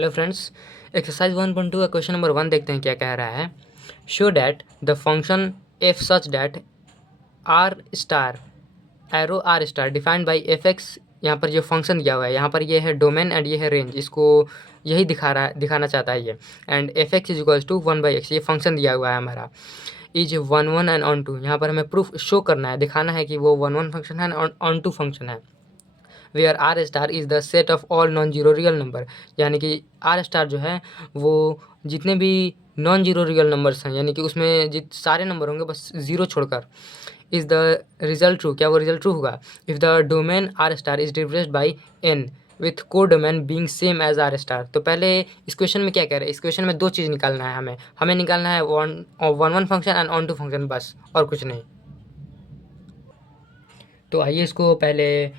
Hello friends, exercise 1.2 का question number 1 देखते हैं क्या कह रहा है। Show that the function f such that R star arrow R star defined by f x. यहाँ पर जो फंक्शन दिया हुआ है, यहाँ पर ये है डोमेन एंड ये है रेंज, इसको यही दिखाना चाहता है ये। And f x is equals to 1/x, ये फंक्शन दिया हुआ है हमारा। इज 1 1 एंड ऑन टू, यहाँ पर हमें प्रूफ शो करना है, दिखाना है कि वो 1 1 फंक्शन है ऑन टू फंक्शन है। Where R star is the set of all non zero real number, यानी कि आर स्टार जो है वो जितने भी नॉन जीरो रियल नंबर्स हैं, यानी कि उसमें जित सारे नंबर होंगे बस ज़ीरो छोड़कर। इज़ द रिजल्ट ट्रू, क्या वो रिजल्ट ट्रू होगा। If the domain R star is differenced by N with को domain being same as R star. तो पहले इस क्वेश्चन में क्या कह रहे हैं, इस क्वेश्चन में दो चीज़ निकालना है हमें निकालना है one one function and onto function, बस और कुछ नहीं। तो आइए इसको पहले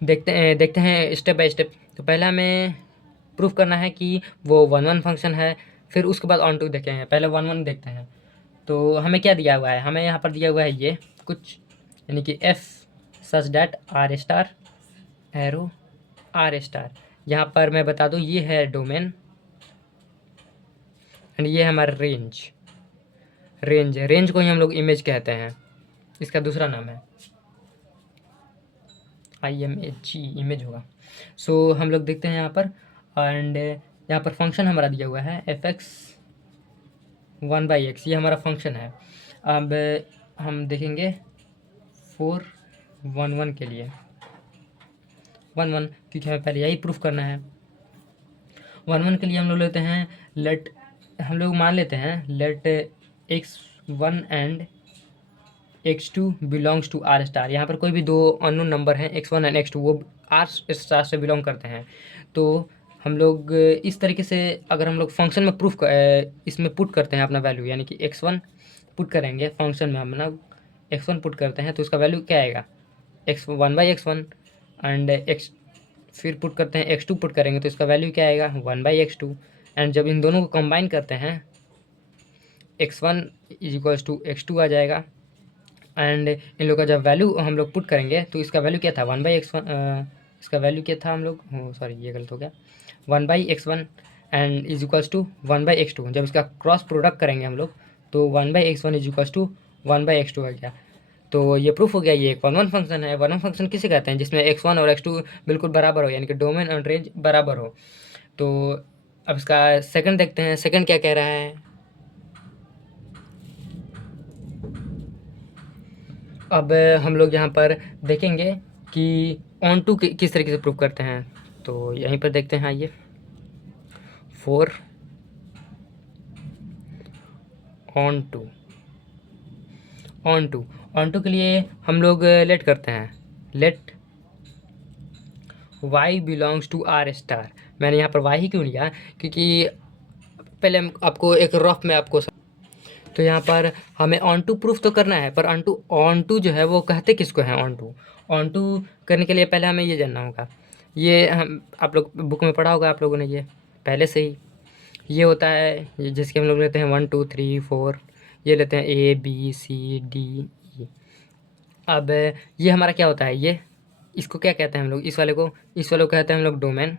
देखते हैं स्टेप बाय स्टेप। तो पहले हमें प्रूफ करना है कि वो 1 1 फंक्शन है, फिर उसके बाद ऑन टू देखेंगे। पहले 1 1 देखते हैं। तो हमें क्या दिया हुआ है, हमें यहाँ पर दिया हुआ है ये कुछ, यानी कि f such that R star arrow R star. यहाँ पर मैं बता दूँ ये है डोमेन एंड ये है हमारा रेंज को ही हम लोग इमेज कहते हैं, इसका दूसरा नाम है IMG, इमेज होगा। सो हम लोग देखते हैं यहाँ पर, एंड यहाँ पर फंक्शन हमारा दिया हुआ है एफ एक्स 1/x, ये हमारा फंक्शन है। अब हम देखेंगे 4 1 1 के लिए 1 1, क्योंकि हमें पहले यही प्रूफ करना है। 1 1 के लिए हम लोग लेते हैं हम लोग मान लेते हैं let x1 and x2 belongs to R star. यहाँ पर कोई भी दो अननोन नंबर हैं x1 एंड x2, वो आर स्टार से बिलोंग करते हैं। तो हम लोग इस तरीके से अगर हम लोग फंक्शन में इसमें पुट करते हैं अपना वैल्यू, यानी कि x1 पुट करेंगे फंक्शन में, हम ना x1 पुट करते हैं तो इसका वैल्यू क्या आएगा, x1/x1 एंड x फिर पुट करते हैं x2 पुट करेंगे तो इसका वैल्यू क्या आएगा 1/x2। एंड जब इन दोनों को कंबाइन करते हैं x1 is equals to x2 आ जाएगा। एंड इन लोग का जब वैल्यू हम लोग पुट करेंगे तो इसका वैल्यू क्या था 1/x1, इसका वैल्यू क्या था हम लोग सॉरी ये गलत हो गया 1/x1 and is equals to 1/x2। जब इसका क्रॉस प्रोडक्ट करेंगे हम लोग तो 1/x1 is equals to 1/x2 आ गया। तो ये प्रूफ हो गया, ये एक 1 1 फंक्शन है। 1 1 फंक्शन किसे कहते हैं, जिसमें x1 और x2 बिल्कुल बराबर हो, यानी कि डोमेन और रेंज बराबर हो। तो अब इसका सेकंड देखते हैं, सेकंड क्या कह रहा है। अब हम लोग यहाँ पर देखेंगे कि ऑन टू किस तरीके से प्रूव करते हैं। तो यहीं पर देखते हैं, आइए 4 ऑन टू के लिए हम लोग लेट करते हैं let y belongs to R star. मैंने यहाँ पर y ही क्यों लिया, क्योंकि पहले आपको एक रफ में आपको तो यहाँ पर हमें ऑन टू प्रूफ तो करना है, पर ऑन टू जो है वो कहते किसको हैं। ऑन टू करने के लिए पहले हमें ये जानना होगा, ये हम आप लोग बुक में पढ़ा होगा आप लोगों ने ये पहले से ही। ये होता है जिसके हम लोग लेते हैं 1 2 3 4, ये लेते हैं ABCDE। अब ये हमारा क्या होता है, ये इसको क्या कहते हैं हम लोग, इस वाले को कहते हैं हम लोग डोमेन,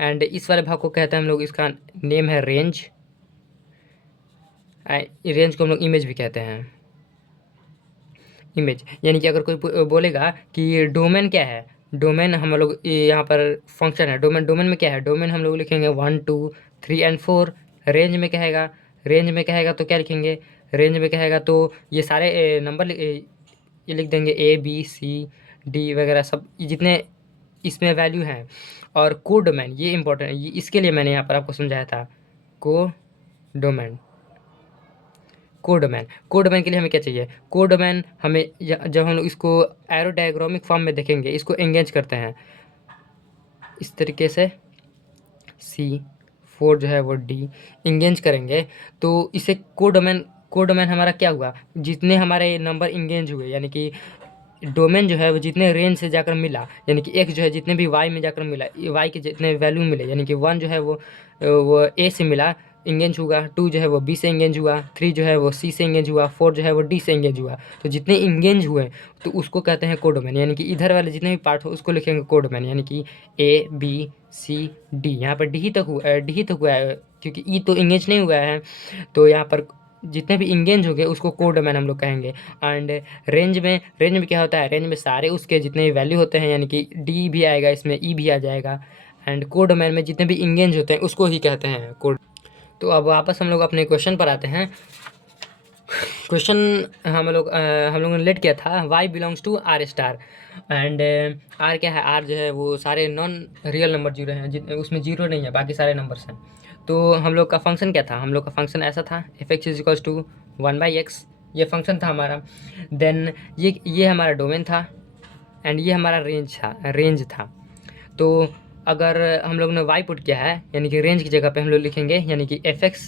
एंड इस वाले भाग को कहते हैं हम लोग, इसका नेम है रेंज को हम लोग इमेज भी कहते हैं। इमेज यानी कि अगर कोई बोलेगा कि डोमेन क्या है, डोमेन हम लोग यहाँ पर फंक्शन है डोमेन में क्या है, डोमेन हम लोग लिखेंगे 1 2 3 एंड 4। रेंज में कहेगा तो क्या लिखेंगे, रेंज में कहेगा तो ये सारे नंबर ये लिख देंगे ABCD वगैरह सब जितने इसमें वैल्यू हैं। और को डोमेन ये इंपॉर्टेंट है, इसके लिए मैंने यहाँ पर आपको समझाया था कोड मैन के लिए हमें क्या चाहिए, कोड मैन हमें जब हम लोग इसको एरो डायग्रामिक फॉर्म में देखेंगे, इसको एंगेज करते हैं इस तरीके से, C4 जो है वो D इंगेज करेंगे तो इसे कोड मैन हमारा क्या हुआ, जितने हमारे नंबर इंगेज हुए, यानी कि डोमेन जो है वो जितने रेंज से जाकर मिला, यानी कि x जो है जितने भी y में जाकर मिला, y के जितने वैल्यू मिले, यानी कि 1 जो है वो A से मिला, इंगेज हुआ, 2 जो है वो बी से इंगेज हुआ, 3 जो है वो सी से इंगेज हुआ, 4 जो है वो डी से इंगेज हुआ। तो जितने इंगेज हुए तो उसको कहते हैं कोडोमेन, यानी कि इधर वाले जितने भी पार्ट हो उसको लिखेंगे कोडोमेन, यानी कि ए बी सी डी। यहाँ पर डी तक हुआ है क्योंकि ई तो इंगेज नहीं हुआ है, तो यहाँ पर जितने भी इंगेज हो गए उसको कोडोमेन हम लोग कहेंगे। एंड रेंज में क्या होता है, रेंज में सारे उसके जितने भी वैल्यू होते हैं, यानी कि डी भी आएगा इसमें, ई भी आ जाएगा। एंड कोडोमेन में जितने भी इंगेज होते हैं उसको ही कहते हैं कोड। तो अब वापस हम लोग अपने क्वेश्चन पर आते हैं। क्वेश्चन हम लोगों ने लेट किया था y belongs to R star. And R क्या है, आर जो है वो सारे नॉन रियल नंबर जीरो हैं, उसमें जीरो नहीं है, बाकी सारे नंबर्स हैं। तो हम लोग का फंक्शन क्या था, हम लोग का फंक्शन ऐसा था f x is equals to 1/x, ये फंक्शन था हमारा। देन ये हमारा डोमेन था एंड ये हमारा रेंज था। तो अगर हम लोग ने y पुट किया है, यानी कि रेंज की जगह पे हम लोग लिखेंगे, यानी कि f x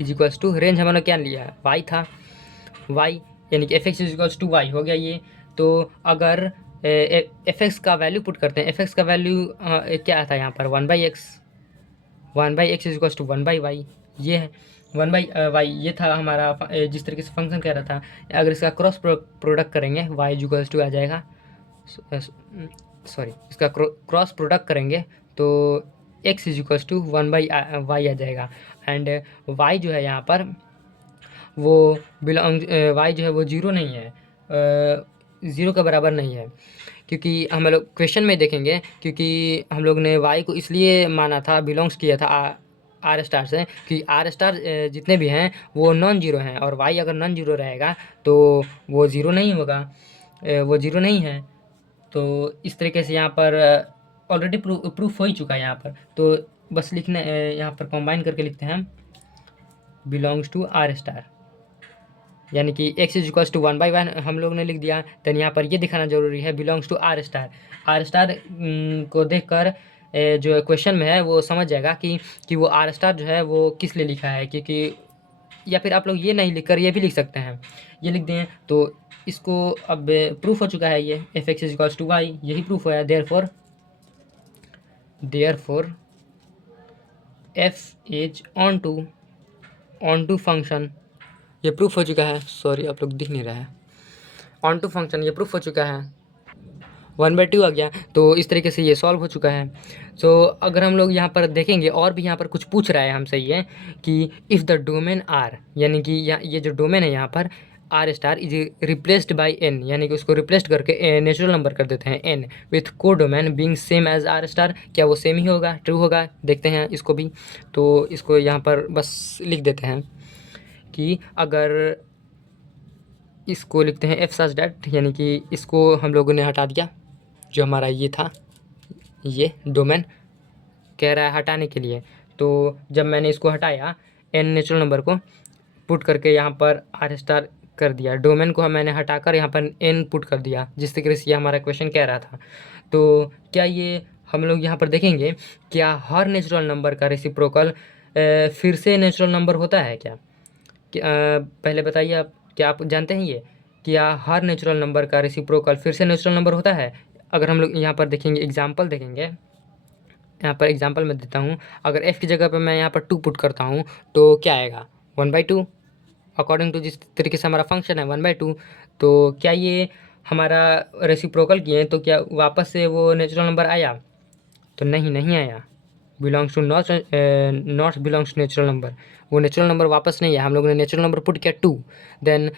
is equals to range हमने क्या लिया है, y था, y यानी कि f x is equals to y हो गया ये। तो अगर एफ एक्स का वैल्यू पुट करते हैं, एफ एक्स का वैल्यू क्या था यहाँ पर 1/x, 1/x is equals to 1/y, ये है 1/y, ये था हमारा जिस तरीके से फंक्शन कह रहा था। अगर इसका क्रॉस प्रोडक्ट करेंगे y इज इक्वल्स टू आ जाएगा, सॉरी इसका क्रॉस प्रोडक्ट करेंगे तो x is equals to 1/y आ जाएगा। एंड y जो है यहाँ पर वो y जो है वो जीरो नहीं है, ज़ीरो के बराबर नहीं है, क्योंकि हम लोग क्वेश्चन में देखेंगे, क्योंकि हम लोग ने y को इसलिए माना था, बिलोंग्स किया था आर स्टार से, कि आर स्टार जितने भी हैं वो नॉन जीरो हैं, और y अगर नॉन जीरो रहेगा तो वो ज़ीरो नहीं होगा, वो ज़ीरो नहीं है। तो इस तरीके से यहाँ पर ऑलरेडी प्रूफ हो ही चुका है यहाँ पर। तो बस लिखना यहाँ पर कंबाइन करके लिखते हैं बिलोंग्स टू आर स्टार, यानी कि x इज इक्वल्स टू 1/1 हम लोग ने लिख दिया। देन यहाँ पर ये दिखाना जरूरी है belongs to R star. R star को देखकर जो क्वेश्चन में है वो समझ जाएगा कि वो आर स्टार जो है वो किस लिए लिखा है, क्योंकि या फिर आप लोग ये नहीं लिखकर ये भी लिख सकते हैं, ये लिख दें तो इसको अब प्रूफ हो चुका है, ये f x is equals to y, यही प्रूफ हुआ है। Therefore f is onto function, ये प्रूफ हो चुका है। सॉरी आप लोग दिख नहीं रहा है, ऑन टू फंक्शन ये प्रूफ हो चुका है, 1/2 आ गया। तो इस तरीके से ये सॉल्व हो चुका है। सो अगर हम लोग यहाँ पर देखेंगे और भी यहाँ पर कुछ पूछ रहा है हमसे ये कि इफ़ द डोमेन आर, यानी कि ये जो डोमेन है यहाँ पर R star is replaced by N, यानी कि उसको रिप्लेस करके नेचुरल नंबर कर देते हैं एन विथ को domain being same as R star, क्या वो सेम ही होगा, ट्रू होगा? देखते हैं इसको भी। तो इसको यहाँ पर बस लिख देते हैं कि अगर इसको लिखते हैं एफ सच डैट, यानी कि इसको हम लोगों ने हटा दिया, जो हमारा ये था, ये डोमेन कह रहा है हटाने के लिए। तो जब मैंने इसको हटाया एन नेचुरल नंबर को पुट करके यहाँ पर आर स्टार कर दिया, डोमेन को मैंने हटाकर यहाँ पर एन पुट कर दिया, जिस तरीके से ये हमारा क्वेश्चन कह रहा था। तो क्या ये हम लोग यहाँ पर देखेंगे, क्या हर नेचुरल नंबर का रेसिप्रोकल फिर से नेचुरल नंबर होता है क्या? पहले बताइए आप, क्या आप जानते हैं ये, क्या हर नेचुरल नंबर का रेसिप्रोकल फिर से नेचुरल नंबर होता है? अगर हम लोग यहाँ पर देखेंगे, एग्जाम्पल देखेंगे, यहाँ पर एग्जाम्पल मैं देता हूँ। अगर f की जगह पर मैं यहाँ पर 2 पुट करता हूँ तो क्या आएगा, 1/2, अकॉर्डिंग टू जिस तरीके से हमारा फंक्शन है 1/2। तो क्या ये हमारा रेसिप्रोकल किए तो क्या वापस से वो नेचुरल नंबर आया? तो नहीं आया, belongs to not belongs to natural number, वो नेचुरल नंबर वापस नहीं है। हम लोग ने नेचुरल नंबर पुट किया 2, देन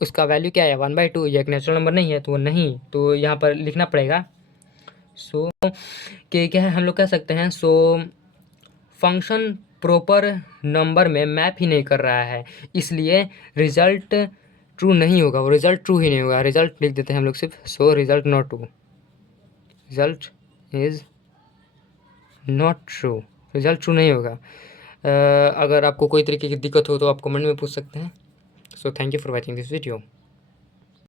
उसका वैल्यू क्या है 1/2, ये एक नेचुरल नंबर नहीं है तो वो नहीं, तो यहाँ पर लिखना पड़ेगा। सो कि क्या है, हम लोग कह सकते हैं सो फंक्शन प्रॉपर नंबर में मैप ही नहीं कर रहा है, इसलिए रिजल्ट ट्रू नहीं होगा, वो रिजल्ट ट्रू ही नहीं होगा। रिजल्ट लिख देते हैं हम लोग सिर्फ, so result not true, result is not true, result true नहीं होगा। अगर आपको कोई तरीके की दिक्कत हो तो आप कमेंट में पूछ सकते हैं। So thank you for watching this video.